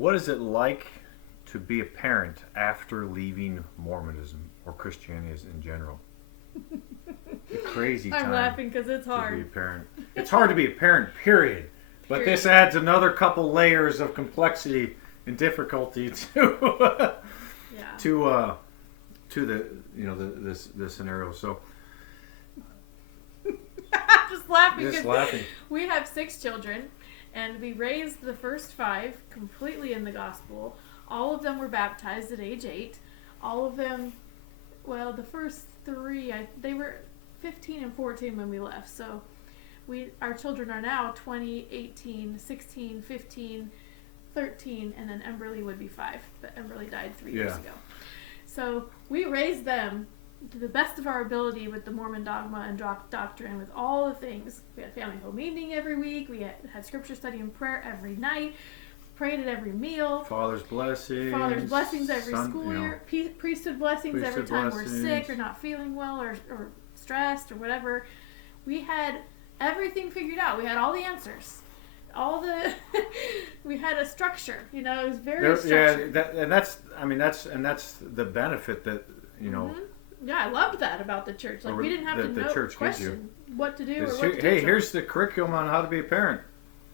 what is it like to be a parent after leaving Mormonism or Christianity in general? A crazy time. I'm laughing because it's hard. To be a parent. It's hard to be a parent, period. But this adds another couple layers of complexity and difficulty to to the this scenario. So just laughing. Just laughing. We have 6 children, and we raised the first 5 completely in the gospel. All of them were baptized at age 8. All of them, well, the first 3, they were 15 and 14 when we left. So our children are now 20, 18, 16, 15, 13, and then Emberly would be 5. But Emberly died 3 years ago. So we raised them to the best of our ability with the Mormon dogma and doctrine, with all the things. We had family home evening every week. We had scripture study and prayer every night. Prayed at every meal. Father's blessings. Every school year. Priesthood blessings every time we're sick or not feeling well or stressed or whatever. We had everything figured out. We had all the answers. We had a structure, it was very structured. Yeah, that's the benefit that, Mm-hmm. Yeah, I loved that about the church. Like, we didn't have to question what to do or what to do. Hey, here's the curriculum on how to be a parent.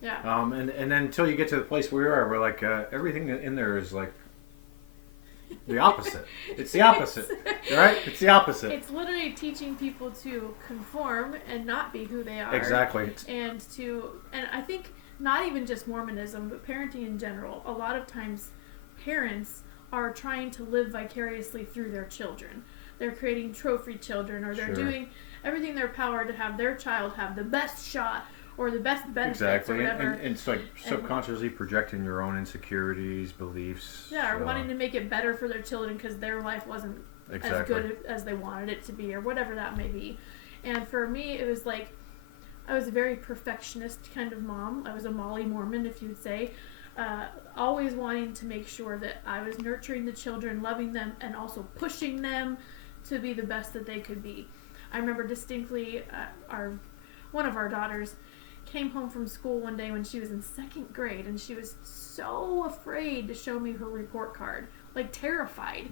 Yeah. And then until you get to the place where we are, we're like, everything in there is like the opposite. It's the opposite, right? It's the opposite. It's literally teaching people to conform and not be who they are. Exactly. And I think not even just Mormonism, but parenting in general. A lot of times, parents are trying to live vicariously through their children. They're creating trophy children, or they're doing everything in their power to have their child have the best shot or the best benefits or whatever. And it's like subconsciously projecting your own insecurities, beliefs. Yeah, or wanting to make it better for their children because their life wasn't as good as they wanted it to be, or whatever that may be. And for me, it was like, I was a very perfectionist kind of mom. I was a Molly Mormon, if you'd say. Always wanting to make sure that I was nurturing the children, loving them, and also pushing them to be the best that they could be. I remember distinctly one of our daughters came home from school one day when she was in 2nd grade, and she was so afraid to show me her report card, like terrified.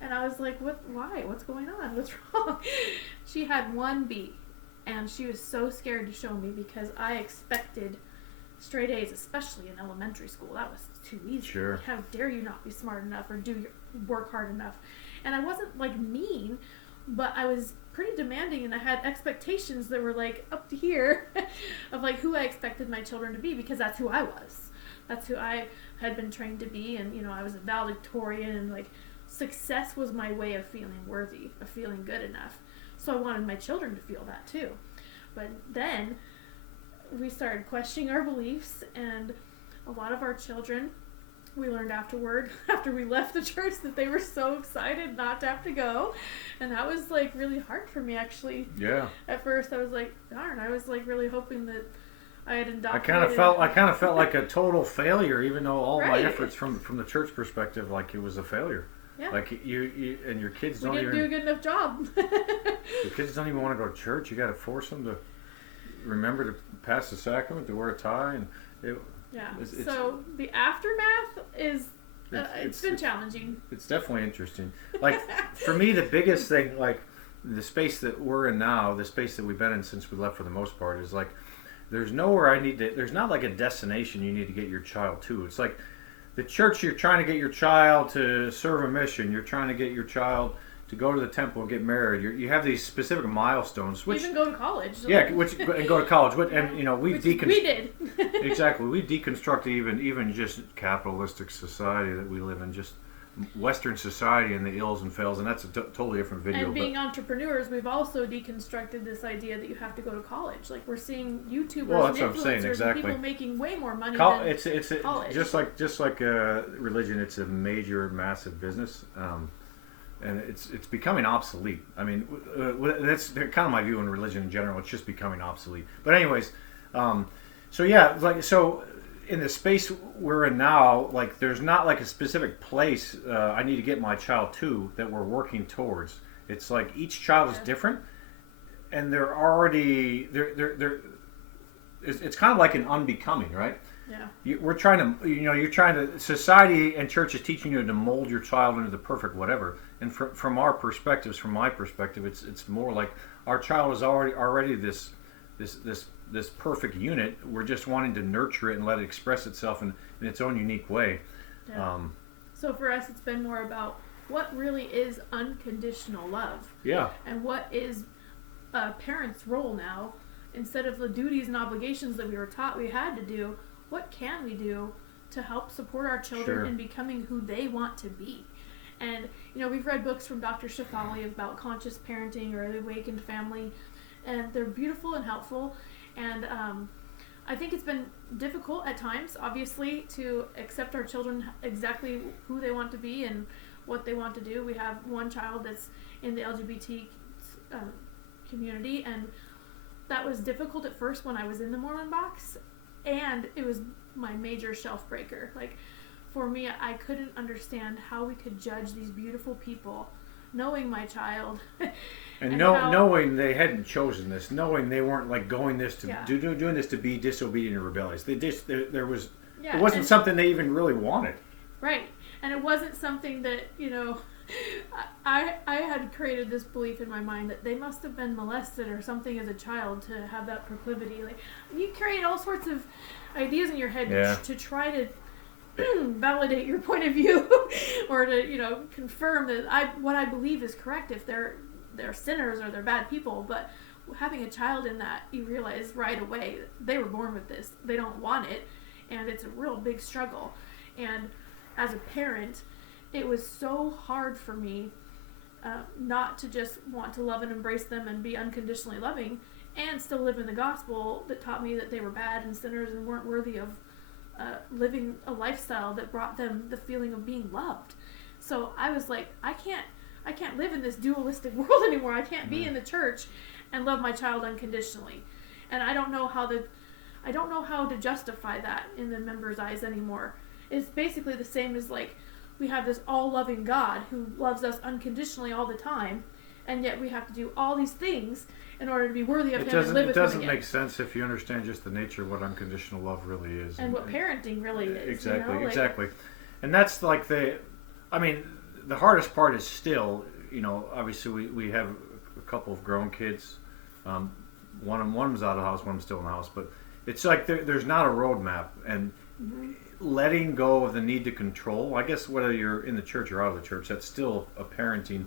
And I was like, why? What's going on? What's wrong? She had 1 B, and she was so scared to show me because I expected straight A's, especially in elementary school. That was too easy. Sure. How dare you not be smart enough or work hard enough? And I wasn't like mean, but I was pretty demanding, and I had expectations that were like up to here of like who I expected my children to be, because that's who I was. That's who I had been trained to be, and I was a valedictorian, and like success was my way of feeling worthy, of feeling good enough. So I wanted my children to feel that too. But then we started questioning our beliefs, and a lot of our children, we learned afterward, after we left the church, that they were so excited not to have to go. And that was like really hard for me, actually. Yeah. At first I was like, darn, I was like really hoping that I had indoctrinated. I kind of felt like a total failure, even though all my efforts from the church perspective, like it was a failure. Yeah. Like you and your kids don't didn't do a good enough job. Your kids don't even want to go to church. You got to force them to remember to pass the sacrament, to wear a tie, and so the aftermath is it's been challenging. It's definitely interesting. Like for me, the biggest thing, like the space that we're in now, the space that we've been in since we left for the most part, is like there's nowhere there's not like a destination you need to get your child to. It's like the church, you're trying to get your child to serve a mission. You're trying to get your child to go to the temple and get married. You have these specific milestones. Which, even go to college. Yeah, and go to college. And we did. Exactly. We deconstructed even just capitalistic society that we live in, just Western society and the ills and fails, and that's a totally different video. And being entrepreneurs, we've also deconstructed this idea that you have to go to college. Like we're seeing YouTubers and influencers and people making way more money than it's college. Just like religion, it's a major, massive business. And it's becoming obsolete. I mean, that's kind of my view on religion in general. It's just becoming obsolete. But anyways, so in the space we're in now, like there's not like a specific place I need to get my child to that we're working towards. It's like each child is different, and they're already they're it's kind of like an unbecoming, right? Yeah. Society and church is teaching you to mold your child into the perfect whatever. And from our perspectives, from my perspective, it's more like our child is already this perfect unit. We're just wanting to nurture it and let it express itself in its own unique way. Yeah. So for us, it's been more about what really is unconditional love. Yeah. And what is a parent's role now, instead of the duties and obligations that we were taught we had to do. What can we do to help support our children in becoming who they want to be? And, we've read books from Dr. Shefali about conscious parenting or the awakened family, and they're beautiful and helpful. And I think it's been difficult at times, obviously, to accept our children exactly who they want to be and what they want to do. We have one child that's in the LGBT community, and that was difficult at first when I was in the Mormon box. And it was my major shelf breaker. Like, for me, I couldn't understand how we could judge these beautiful people, knowing my child. and knowing they hadn't chosen this, knowing they weren't like doing this to be disobedient or rebellious. It wasn't something they even really wanted. Right. And it wasn't something that, I had created this belief in my mind that they must have been molested or something as a child to have that proclivity. Like, you create all sorts of ideas in your head to try to validate your point of view or to, confirm that what I believe is correct if they're sinners or they're bad people. But having a child in that, you realize right away they were born with this. They don't want it, and it's a real big struggle. And as a parent, it was so hard for me not to just want to love and embrace them and be unconditionally loving and still live in the gospel that taught me that they were bad and sinners and weren't worthy of living a lifestyle that brought them the feeling of being loved. So I was like, I can't live in this dualistic world anymore. I can't be in the church and love my child unconditionally. And I don't know how to justify that in the members' eyes anymore. It's basically the same as like, we have this all-loving God who loves us unconditionally all the time, and yet we have to do all these things in order to be worthy of Him and live with Him again. It doesn't make sense if you understand just the nature of what unconditional love really is. And what parenting really is. Exactly. And that's like the hardest part is still, obviously we have a couple of grown kids. One of them's out of the house, one of them's still in the house, but it's like there's not a roadmap, and letting go of the need to control. I guess whether you're in the church or out of the church, that's still a parenting,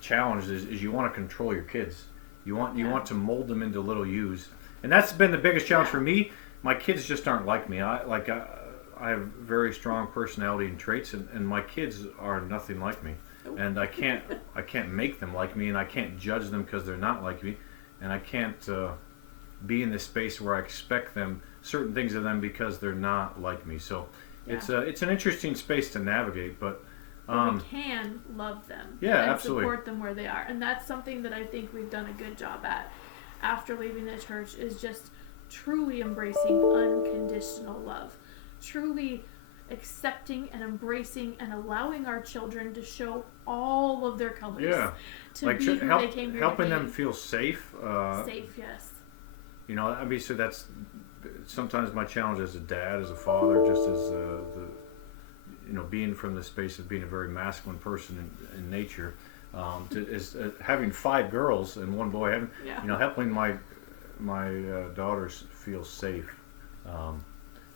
challenge. Is you want to control your kids. You want to mold them into little yous, and that's been the biggest challenge for me. My kids just aren't like me. I have very strong personality and traits, and my kids are nothing like me. And I can't make them like me, and I can't judge them because they're not like me, and I can't be in this space where I expect certain things of them because they're not like me. So it's an interesting space to navigate, but we can love them and absolutely support them where they are. And that's something that I think we've done a good job at after leaving the church, is just truly embracing unconditional love, truly accepting and embracing and allowing our children to show all of their colors, to be who they came here helping to be. them feel safe. Safe, yes. Obviously that's sometimes my challenge as a dad, as a father, just as being from the space of being a very masculine person in nature, is having 5 girls and 1 boy, helping my daughters feel safe,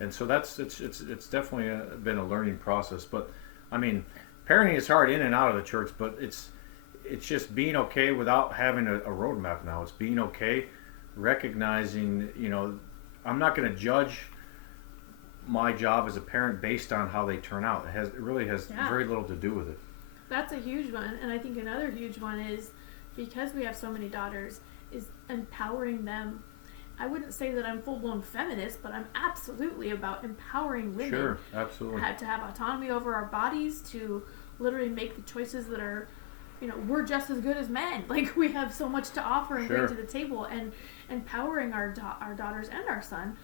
and so it's definitely been a learning process. But parenting is hard in and out of the church, but it's just being okay without having a roadmap now. It's being okay, recognizing, I'm not going to judge my job as a parent based on how they turn out. It really has very little to do with it. That's a huge one. And I think another huge one is, because we have so many daughters, is empowering them. I wouldn't say that I'm full-blown feminist, but I'm absolutely about empowering women. Sure, absolutely. To have autonomy over our bodies, to literally make the choices that are, we're just as good as men. Like, we have so much to offer and bring to the table, and empowering our daughters and our son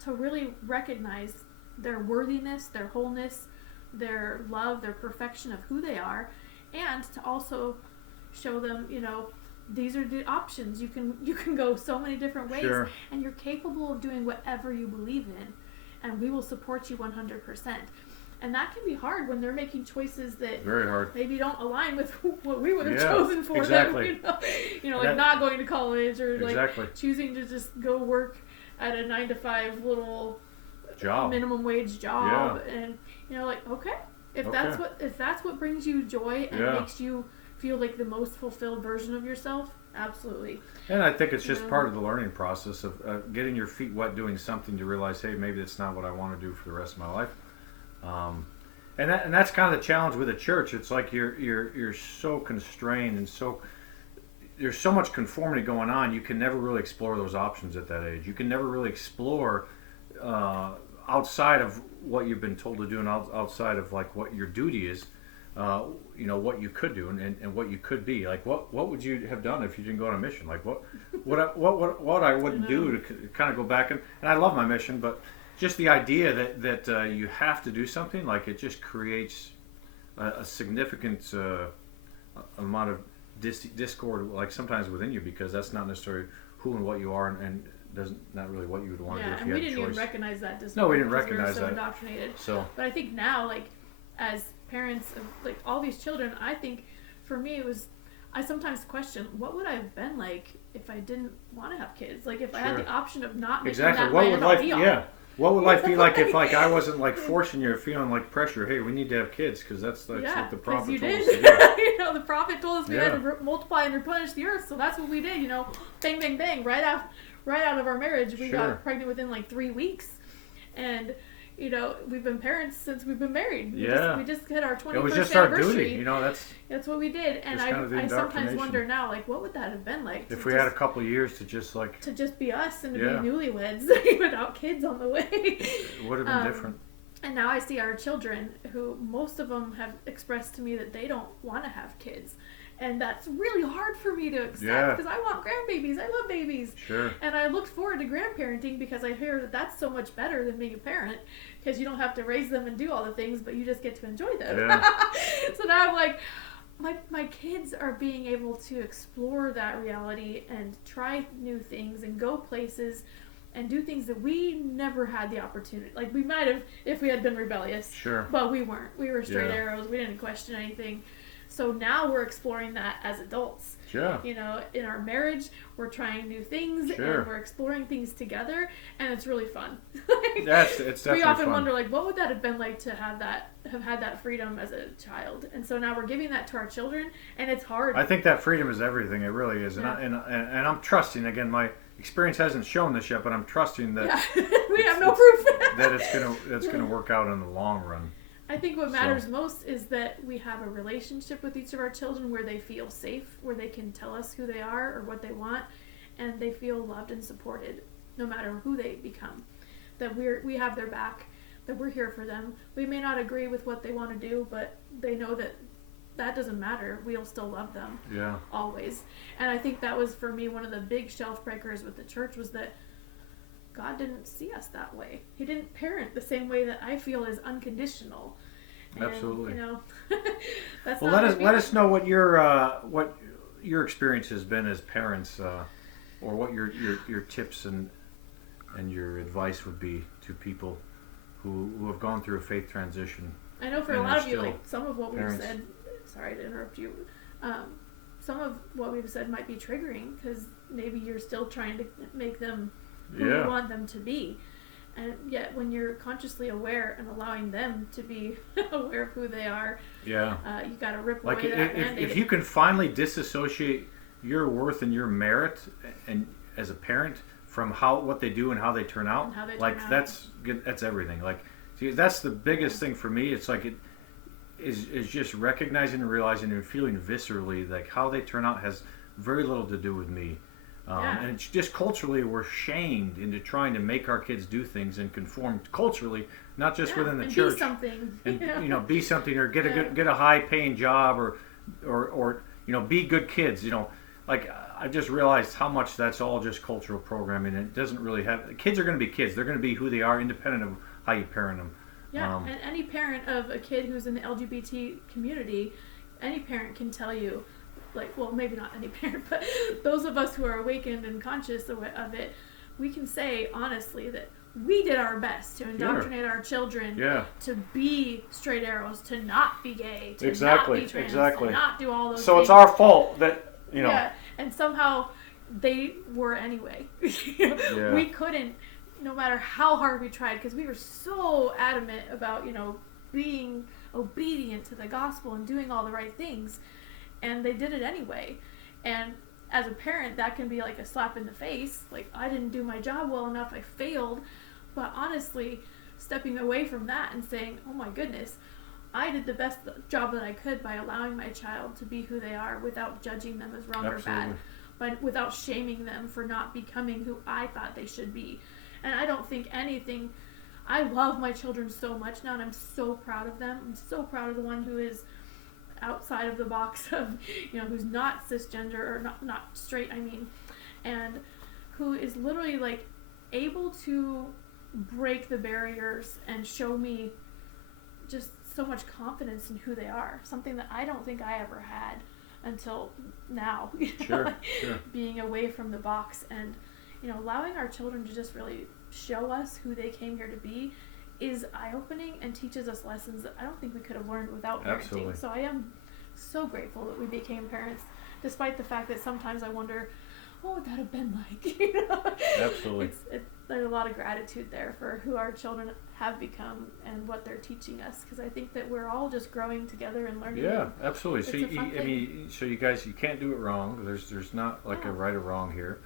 to really recognize their worthiness, their wholeness, their love, their perfection of who they are, and to also show them, these are the options. You can go so many different ways, Sure. and you're capable of doing whatever you believe in, and we will support you 100%. And that can be hard when they're making choices that very hard. maybe don't align with what we would have chosen for exactly. them. Like not going to college or exactly. like choosing to just go work at a 9-to-5 little job, minimum wage job, and okay, if that's what brings you joy and makes you feel like the most fulfilled version of yourself, absolutely. And I think it's just part of the learning process of getting your feet wet doing something to realize, hey, maybe that's not what I want to do for the rest of my life. And that's kind of the challenge with the church. It's like you're so constrained and there's so much conformity going on. You can never really explore those options at that age. You can never really explore outside of what you've been told to do and outside of like what your duty is. What you could do and what you could be. Like what would you have done if you didn't go on a mission? Like what I wouldn't do to kind of go back and I love my mission, but just the idea that you have to do something, like it just creates a significant amount of discord, like sometimes within you, because that's not necessarily who and what you are, and not really what you would want to do if you had a choice. Yeah, and we didn't even recognize that discord. No, we didn't recognize we were so that. Indoctrinated. So, but I think now, like as parents of like all these children, I think for me I sometimes question what would I have been like if I didn't want to have kids. Like if I had the option of not making that what my would life? Yeah. What would life be like if like I wasn't like forcing you or feeling like pressure? Hey, we need to have kids because that's what the prophet told us to do. The prophet told us we had to multiply and replenish the earth, so that's what we did. Bang, bang, bang. Right out of our marriage, we got pregnant within like 3 weeks, and we've been parents since we've been married. We just hit our 21st It was just anniversary. our duty. That's what we did, and I sometimes wonder now, like, what would that have been like if we had a couple of years to just like be us and to be newlyweds without kids on the way. It would have been different. And now I see our children, who most of them have expressed to me that they don't want to have kids. And that's really hard for me to accept because I want grandbabies. I love babies. Sure. And I looked forward to grandparenting because I hear that that's so much better than being a parent, because you don't have to raise them and do all the things, but you just get to enjoy them. Yeah. So now I'm like, my kids are being able to explore that reality and try new things and go places and do things that we never had the opportunity. Like we might have if we had been rebellious. Sure. But we weren't. We were straight arrows. We didn't question anything. So now we're exploring that as adults. Sure. In our marriage, we're trying new things and we're exploring things together, and it's really fun. It's definitely we often fun. wonder, like, what would that have been like to have had that freedom as a child? And so now we're giving that to our children, and it's hard. I think that freedom is everything. It really is, and I'm trusting. Again, my experience hasn't shown this yet, but I'm trusting that we have no proof that it's gonna work out in the long run. I think what matters most is that we have a relationship with each of our children where they feel safe, where they can tell us who they are or what they want, and they feel loved and supported no matter who they become. That we have their back, that we're here for them. We may not agree with what they want to do, but they know that doesn't matter. We'll still love them. Yeah. Always. And I think that was, for me, one of the big shelf breakers with the church was that God didn't see us that way. He didn't parent the same way that I feel is unconditional. And, absolutely. That's well, not let us know what your experience has been as parents, or what your tips and your advice would be to people who have gone through a faith transition. I know for a lot of you, like some of what we've said. Sorry to interrupt you. Some of what we've said might be triggering because maybe you're still trying to make them who you want them to be. And yet when you're consciously aware and allowing them to be aware of who they are, you got to rip away that Band-Aid. If you can finally disassociate your worth and your merit and as a parent from what they do and how they turn out, that's everything. Like, see, that's the biggest thing for me. It's like it is just recognizing and realizing and feeling viscerally like how they turn out has very little to do with me. And it's just culturally we're shamed into trying to make our kids do things and conform culturally, not just within the church. Be something. And be something, or get a high paying job, or be good kids. Like I just realized how much that's all just cultural programming. It doesn't really have. Kids are going to be kids. They're going to be who they are, independent of how you parent them. Yeah, and any parent of a kid who's in the LGBT community, any parent can tell you like, well, maybe not any parent, but those of us who are awakened and conscious of it, we can say honestly that we did our best to indoctrinate our children to be straight arrows, to not be gay, to not be trans, to not do all those things. So it's our fault that, Yeah, and somehow they were anyway. We couldn't, no matter how hard we tried, because we were so adamant about, being obedient to the gospel and doing all the right things, and they did it anyway. And as a parent, that can be like a slap in the face. Like, I didn't do my job well enough, I failed. But honestly, stepping away from that and saying, oh my goodness, I did the best job that I could by allowing my child to be who they are without judging them as wrong or bad, but without shaming them for not becoming who I thought they should be. And I don't think anything, I love my children so much now, and I'm so proud of them. I'm so proud of the one who is outside of the box of, who's not cisgender, or not straight, and who is literally like able to break the barriers and show me just so much confidence in who they are, something that I don't think I ever had until now. Sure. Being away from the box and allowing our children to just really show us who they came here to be is eye-opening and teaches us lessons that I don't think we could have learned without parenting. Absolutely. So I am so grateful that we became parents, despite the fact that sometimes I wonder, what would that have been like? Absolutely. There's a lot of gratitude there for who our children have become and what they're teaching us, because I think that we're all just growing together and learning. Yeah, absolutely. So you guys, you can't do it wrong. There's not like a right or wrong here.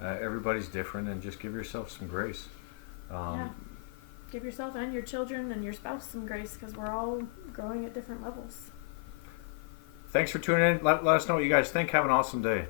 Everybody's different, and just give yourself some grace. Give yourself and your children and your spouse some grace, because we're all growing at different levels. Thanks for tuning in. Let us know what you guys think. Have an awesome day.